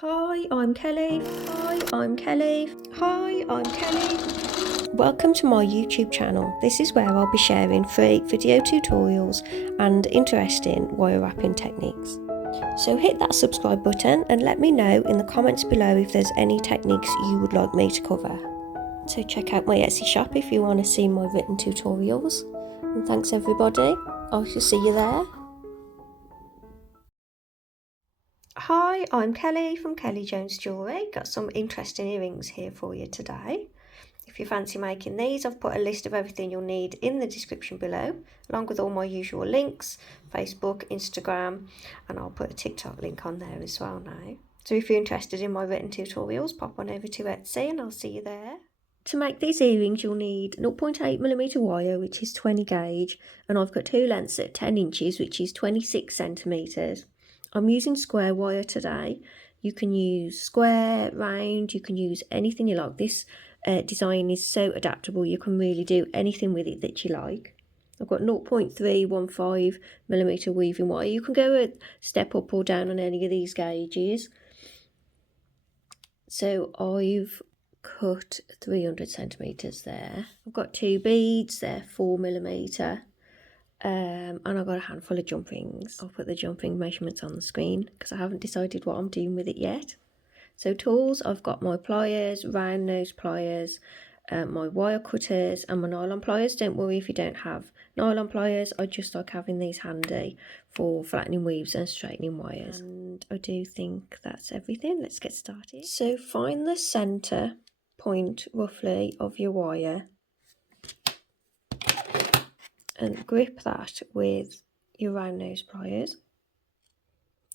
Hi, I'm Kelly. Hi, I'm Kelly. Hi, I'm Kelly. Welcome to my YouTube channel. This is where I'll be sharing free video tutorials and interesting wire wrapping techniques. So hit that subscribe button and let me know in the comments below if there's any techniques you would like me to cover. So check out my Etsy shop if you want to see my written tutorials. And thanks everybody. I shall see you there. Hi, I'm Kelly from Jewellery. Got some interesting earrings here for you today. If you fancy making these, I've put a list of everything you'll need in the description below, along with all my usual links, Facebook, Instagram, and I'll put a TikTok link on there as well now. So if you're interested in my written tutorials, pop on over to Etsy and I'll see you there. To make these earrings, you'll need 0.8mm wire, which is 20 gauge, and I've got two lengths at 10 inches, which is 26 centimetres. I'm using square wire today. You can use square, round, you can use anything you like. This design is so adaptable, you can really do anything with it that you like. I've got 0.315mm weaving wire. You can go a step up or down on any of these gauges. So I've cut 300 centimetres there. I've got two beads, they're 4mm. And I've got a handful of jump rings. I'll put the jump ring measurements on the screen because I haven't decided what I'm doing with it yet. So tools, I've got my pliers, round nose pliers, my wire cutters and my nylon pliers. Don't worry if you don't have nylon pliers, I just like having these handy for flattening weaves and straightening wires. And I do think that's everything. Let's get started. So find the centre point roughly of your wire and grip that with your round nose pliers.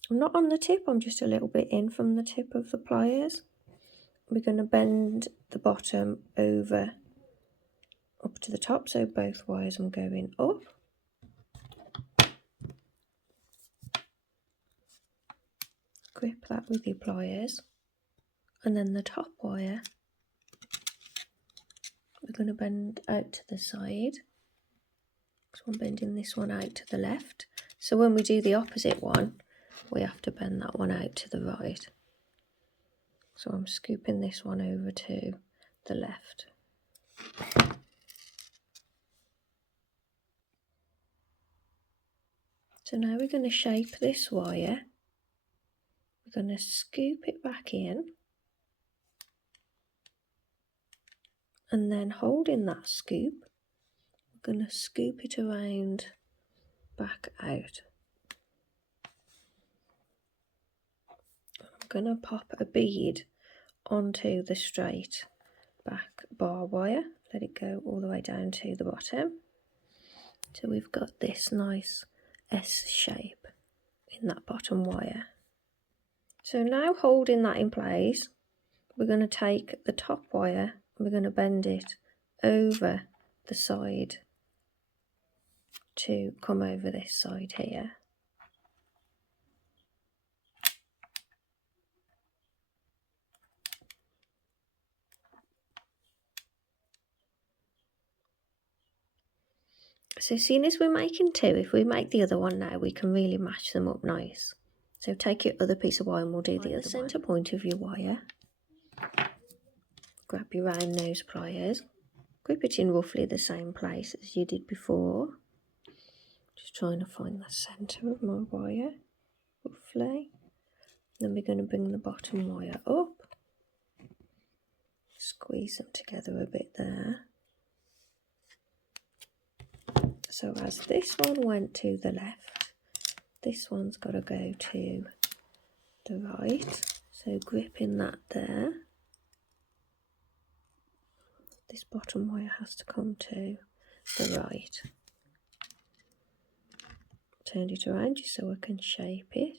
I'm not on the tip, I'm just a little bit in from the tip of the pliers. We're going to bend the bottom over up to the top, so both wires I'm going up. Grip that with your pliers, and then the top wire we're going to bend out to the side. So I'm bending this one out to the left, so when we do the opposite one we have to bend that one out to the right. So I'm scooping this one over to the left. So now we're going to shape this wire. We're going to scoop it back in and then holding that scoop, we're going to scoop it around back out. I'm going to pop a bead onto the straight back bar wire, let it go all the way down to the bottom. So we've got this nice S shape in that bottom wire. So now holding that in place, we're going to take the top wire and we're going to bend it over the side to come over this side here. So seeing as we're making two, if we make the other one now, we can really match them up nice. So take your other piece of wire and we'll do the other centre point of your wire. Grab your round nose pliers, grip it in roughly the same place as you did before. Just trying to find the centre of my wire, roughly. Then we're going to bring the bottom wire up, squeeze them together a bit there. So as this one went to the left, this one's got to go to the right. So gripping that there. This bottom wire has to come to the right. Turn it around just so I can shape it.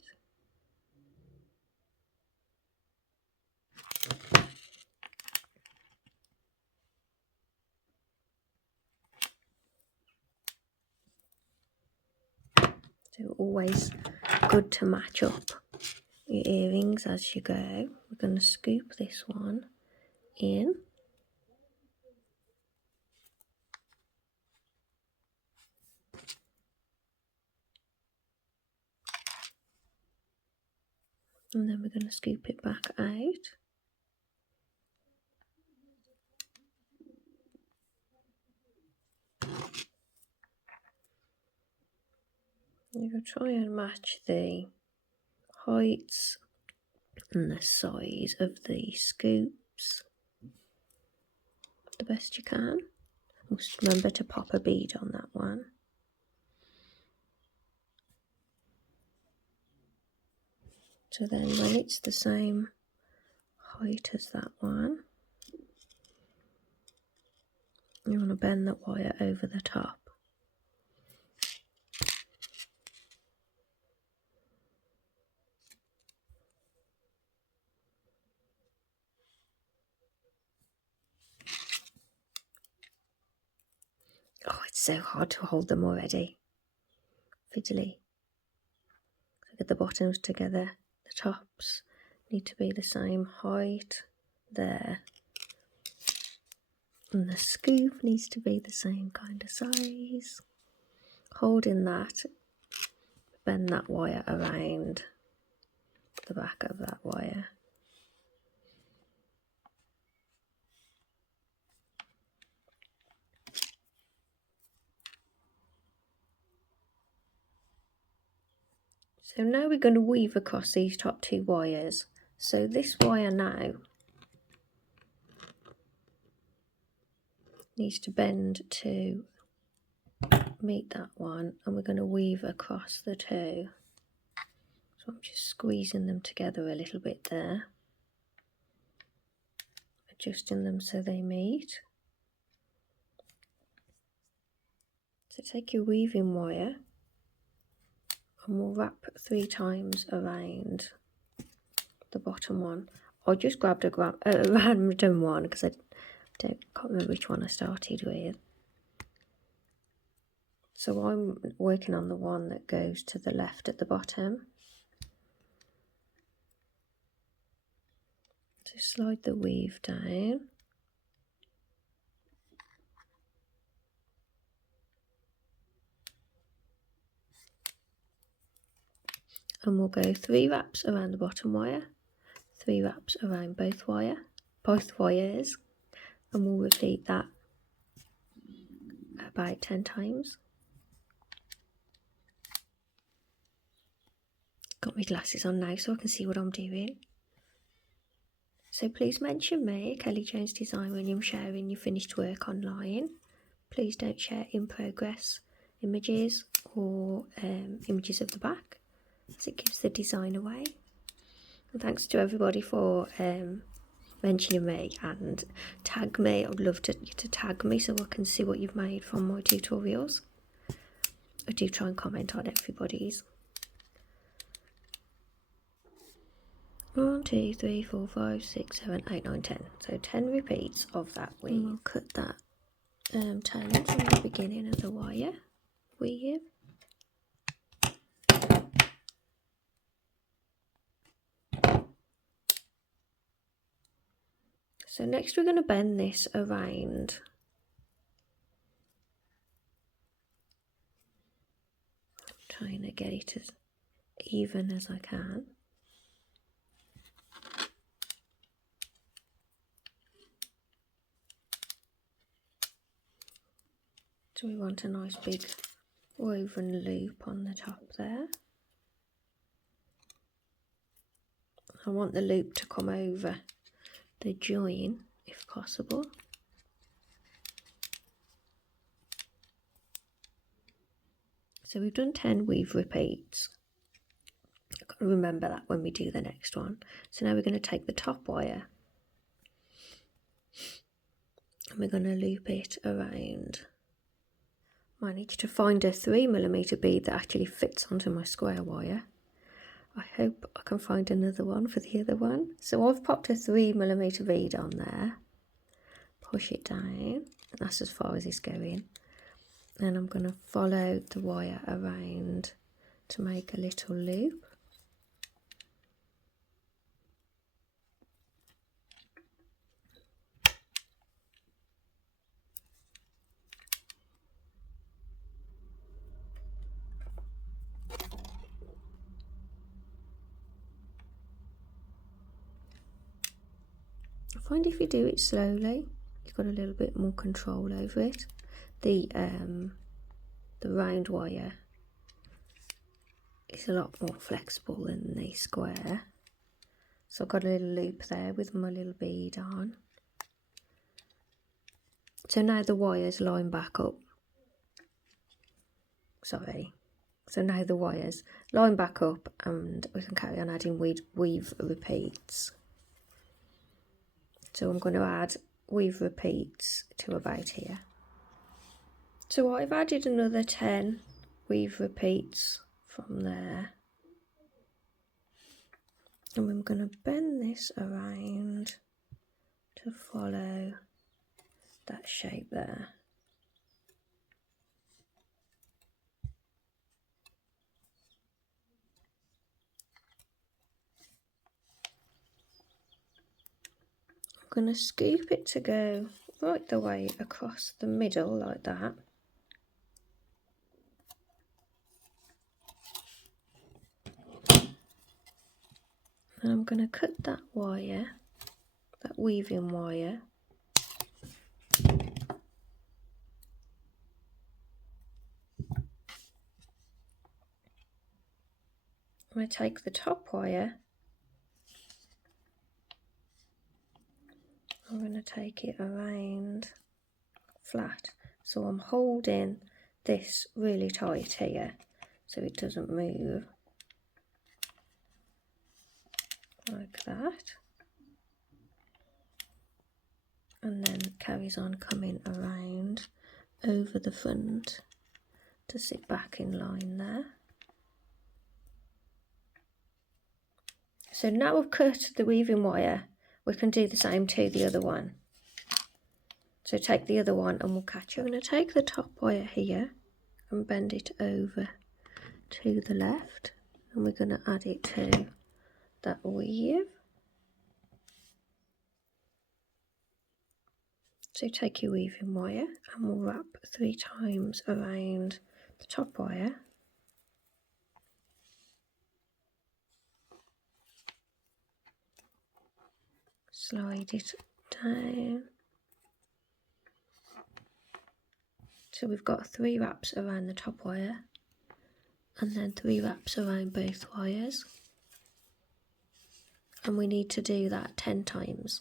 So always good to match up your earrings as you go. We're going to scoop this one in. And then we're going to scoop it back out. You're going to try and match the heights and the size of the scoops the best you can. Just remember to pop a bead on that one. So then when it's the same height as that one, you want to bend the wire over the top. Oh, it's so hard to hold them already. Fiddly. So get the bottoms together. The tops need to be the same height there. And the scoop needs to be the same kind of size. Holding that, bend that wire around the back of that wire. So now we're going to weave across these top two wires. So this wire now needs to bend to meet that one, and we're going to weave across the two. So I'm just squeezing them together a little bit there, adjusting them so they meet. So take your weaving wire and we'll wrap 3 times around the bottom one. I just grabbed a random one because I can't remember which one I started with. So I'm working on the one that goes to the left at the bottom. So slide the weave down. And we'll go 3 wraps around the bottom wire, 3 wraps around both wires, and we'll repeat that about 10 times. Got my glasses on now so I can see what I'm doing. So please mention me, Kelly Jones Design, when you're sharing your finished work online. Please don't share in progress images or images of the back, as it gives the design away. And thanks to everybody for mentioning me and tag me. I'd love you to tag me so I can see what you've made from my tutorials. I do try and comment on everybody's. 1, 2, 3, 4, 5, 6, 7, 8, 9, 10. So 10 repeats of that weave. And we'll cut that tail end from the beginning of the wire weave. So next we're going to bend this around. I'm trying to get it as even as I can. So we want a nice big woven loop on the top there. I want the loop to come over the join if possible. So we've done 10 weave repeats. I've got to remember that when we do the next one. So now we're going to take the top wire and we're going to loop it around. Managed to find a 3mm bead that actually fits onto my square wire. I hope I can find another one for the other one. So I've popped a 3mm bead on there. Push it down, and that's as far as it's going. And I'm going to follow the wire around to make a little loop. find if you do it slowly, you've got a little bit more control over it. The round wire is a lot more flexible than the square. So I've got a little loop there with my little bead on. So now the wires line back up. Sorry. So now the wires line back up and we can carry on adding weave repeats. So I'm going to add weave repeats to about here. So I've added another 10 weave repeats from there. And I'm going to bend this around to follow that shape there. I'm going to scoop it to go right the way across the middle like that. And I'm going to cut that wire, that weaving wire, I'm going to take the top wire, I'm going to take it around flat, so I'm holding this really tight here so it doesn't move, like that, and then it carries on coming around over the front to sit back in line there. So now we've cut the weaving wire, we can do the same to the other one. So take the other one and we'll catch it. I'm going to take the top wire here and bend it over to the left, and we're going to add it to that weave. So take your weaving wire and we'll wrap 3 times around the top wire. Slide it down. So we've got 3 wraps around the top wire and then 3 wraps around both wires. And we need to do that 10 times.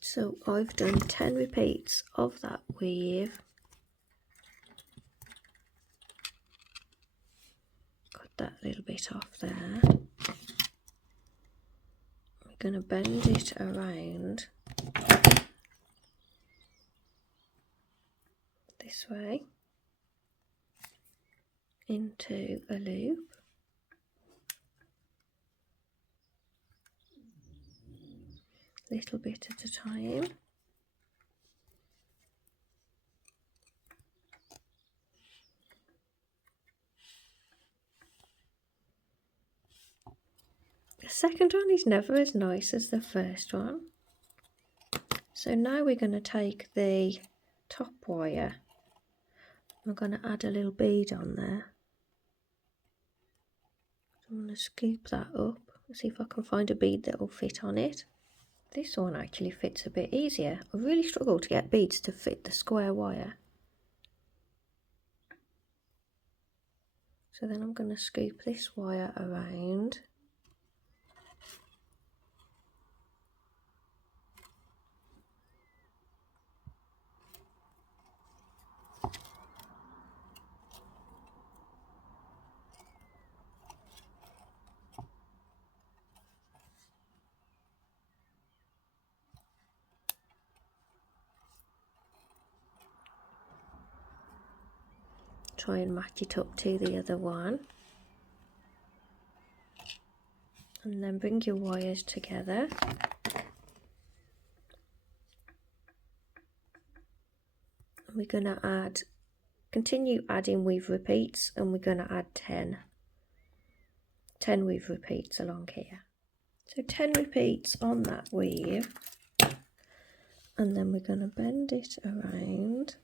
So I've done 10 repeats of that weave. Cut that little bit off there. We're going to bend it around this way into a loop. Little bit at a time. The second one is never as nice as the first one. So now we're going to take the top wire. I'm going to add a little bead on there. I'm going to scoop that up and see if I can find a bead that will fit on it. This one actually fits a bit easier. I really struggle to get beads to fit the square wire. So then I'm going to scoop this wire around. Try and match it up to the other one. And then bring your wires together. And we're going to continue adding weave repeats, and we're going to add 10 weave repeats along here. So 10 repeats on that weave, and then we're going to bend it around.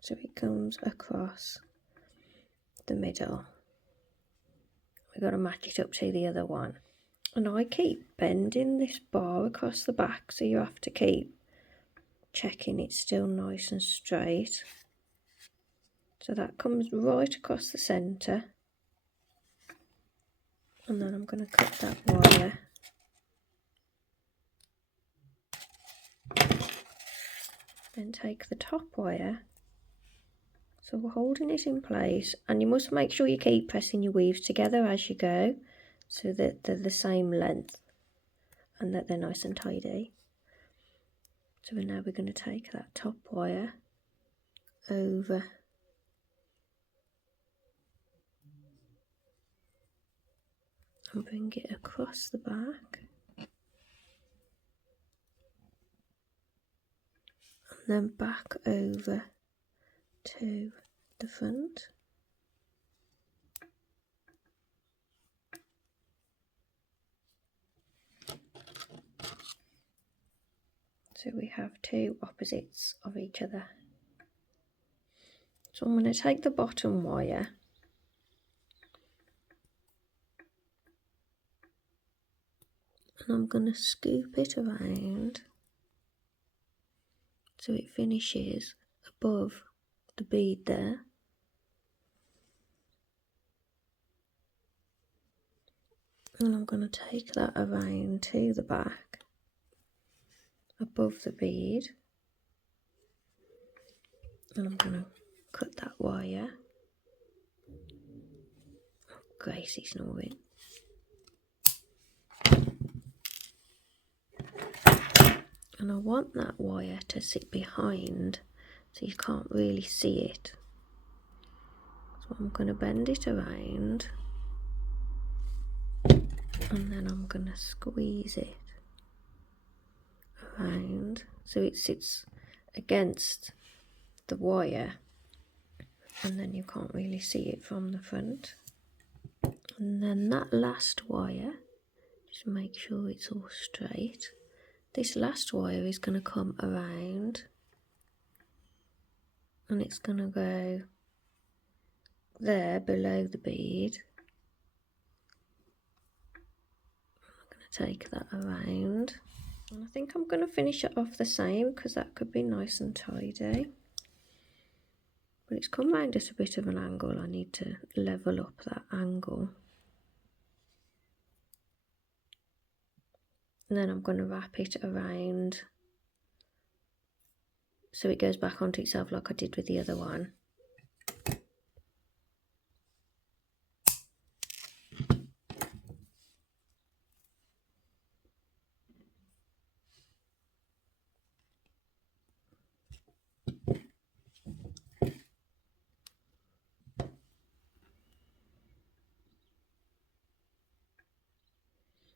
So it comes across the middle. We've got to match it up to the other one. And I keep bending this bar across the back, so you have to keep checking it's still nice and straight. So that comes right across the centre. And then I'm going to cut that wire. Then take the top wire. So we're holding it in place, and you must make sure you keep pressing your weaves together as you go, so that they're the same length and that they're nice and tidy. So now we're going to take that top wire over and bring it across the back, and then back over to the front. So we have two opposites of each other. So I'm going to take the bottom wire and I'm going to scoop it around so it finishes above the bead there. And I'm going to take that around to the back above the bead, and I'm going to cut that wire. Oh, Gracie's snoring. And I want that wire to sit behind so you can't really see it. So I'm going to bend it around, and then I'm going to squeeze it around so it sits against the wire, and then you can't really see it from the front. And then that last wire, just make sure it's all straight. This last wire is going to come around and it's going to go there below the bead. I'm going to take that around, and I think I'm going to finish it off the same because that could be nice and tidy. But it's come round at a bit of an angle. I need to level up that angle. And then I'm going to wrap it around so it goes back onto itself like I did with the other one.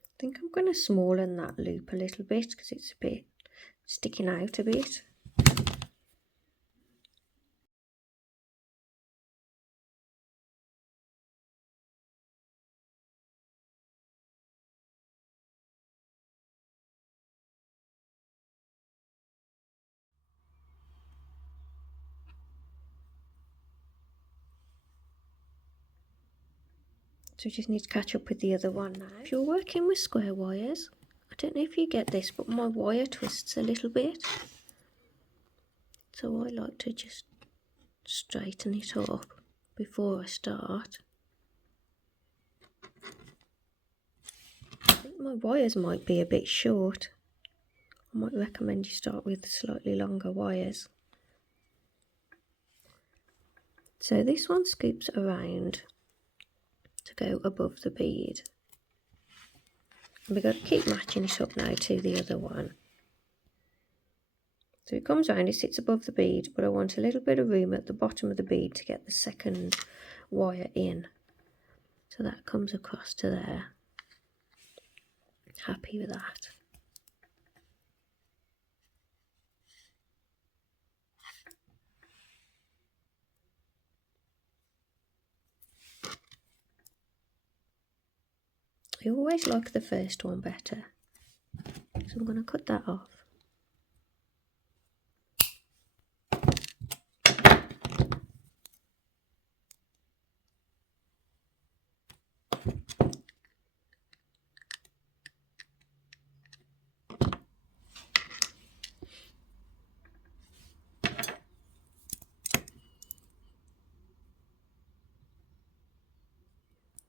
I think I'm going to smallen that loop a little bit because it's a bit sticking out a bit. So we just need to catch up with the other one now. If you're working with square wires, I don't know if you get this, but my wire twists a little bit. So I like to just straighten it up before I start. I think my wires might be a bit short. I might recommend you start with slightly longer wires. So this one scoops around to go above the bead. And we've got to keep matching it up now to the other one. So it comes around, it sits above the bead, but I want a little bit of room at the bottom of the bead to get the second wire in. So that comes across to there. Happy with that. always like the first one better. So I'm going to cut that off.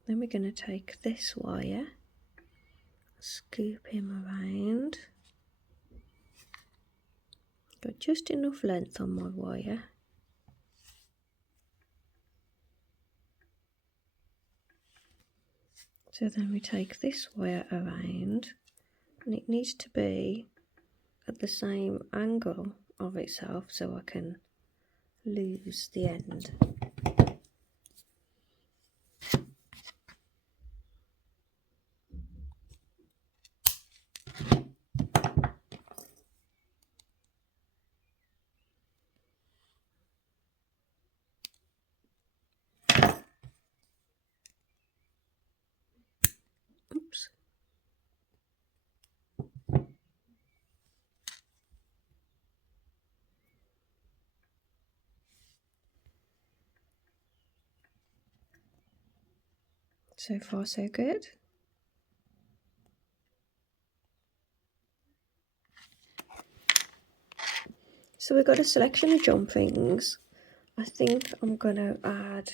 Then we're going to take this wire, scoop him around. Got just enough length on my wire. So then we take this wire around, and it needs to be at the same angle of itself so I can lose the end. Oops. So far so good. So we've got a selection of jump rings. I think I'm going to add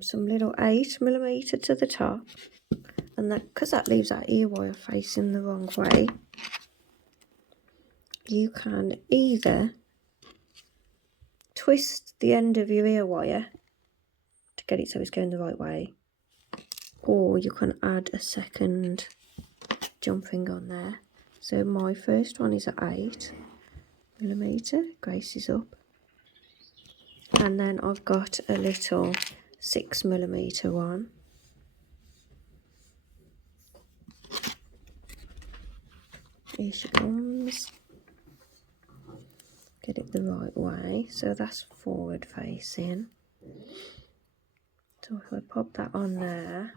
some little 8mm to the top, and that, because that leaves that ear wire facing the wrong way, you can either twist the end of your ear wire to get it so it's going the right way, or you can add a second jump ring on there. So my first one is at 8mm, graces up, and then I've got a little 6mm one. Here she comes. Get it the right way, so that's forward facing. So if I pop that on there,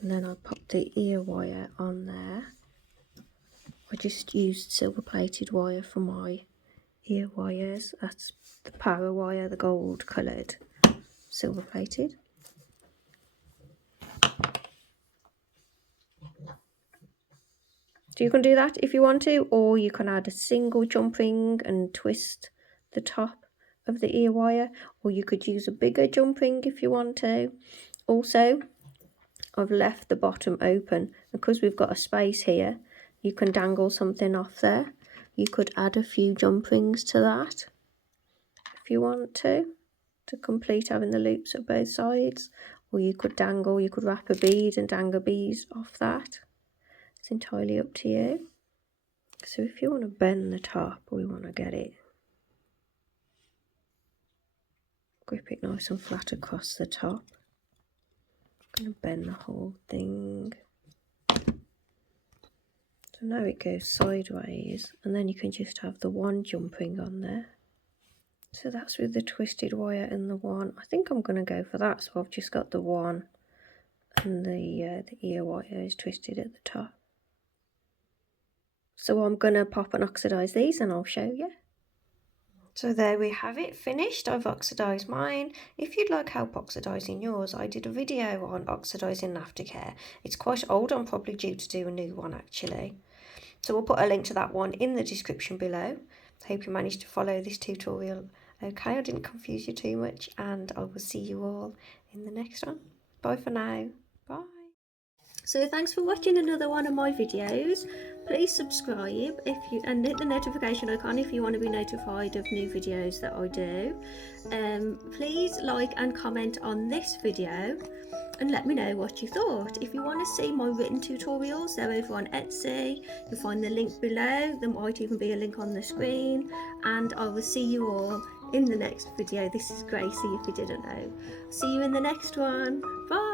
and then I'll pop the ear wire on there. I just used silver plated wire for my ear wires. That's the power wire, the gold coloured silver plated. So you can do that if you want to, or you can add a single jump ring and twist the top of the ear wire, or you could use a bigger jump ring if you want to. Also, I've left the bottom open because we've got a space here. You can dangle something off there. You could add a few jump rings to that if you want to complete having the loops at both sides, or you could dangle, you could wrap a bead and dangle beads off that. It's entirely up to you. So if you want to bend the top, we want to get it, grip it nice and flat across the top. I'm going to bend the whole thing. So now it goes sideways, and then you can just have the one jump ring on there. So that's with the twisted wire and the one. I think I'm going to go for that. So I've just got the one, and the ear wire is twisted at the top. So I'm going to pop and oxidise these, and I'll show you. So there we have it, finished. I've oxidised mine. If you'd like help oxidising yours, I did a video on oxidising aftercare. It's quite old, I'm probably due to do a new one actually. So we'll put a link to that one in the description below. Hope you managed to follow this tutorial okay. I didn't confuse you too much, and I will see you all in the next one. Bye for now. Bye. So thanks for watching another one of my videos. Please subscribe and hit the notification icon if you want to be notified of new videos that I do. Please like and comment on this video and let me know what you thought. If you want to see my written tutorials, they're over on Etsy. You'll find the link below. There might even be a link on the screen, and I will see you all in the next video. This is Gracie if you didn't know. See you in the next one. Bye.